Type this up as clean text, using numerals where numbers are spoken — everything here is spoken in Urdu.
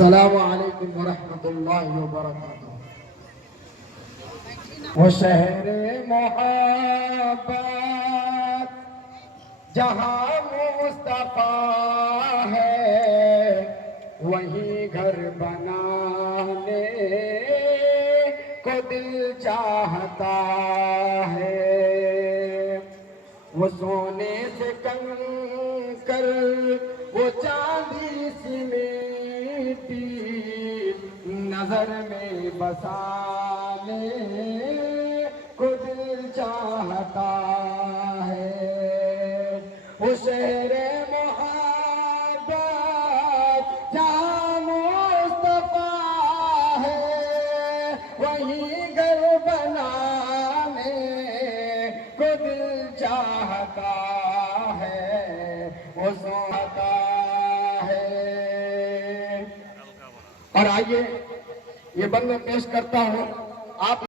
السلام علیکم ورحمۃ اللہ وبرکاتہ۔ وہ شہر محبت جہاں مصطفیٰ ہے، وہیں گھر بنانے کو دل چاہتا ہے۔ وہ سونے سے کنکر، وہ چاندی سی مٹی، نظر میں بسانے کو دل چاہتا ہے۔ وہ شہر محبت جہاں مصطفیٰ ہے، وہیں گھر بنانے کو دل چاہتا ہے۔ وہ سوتا ہے۔ اور آئیے یہ بند میں پیش کرتا ہوں آپ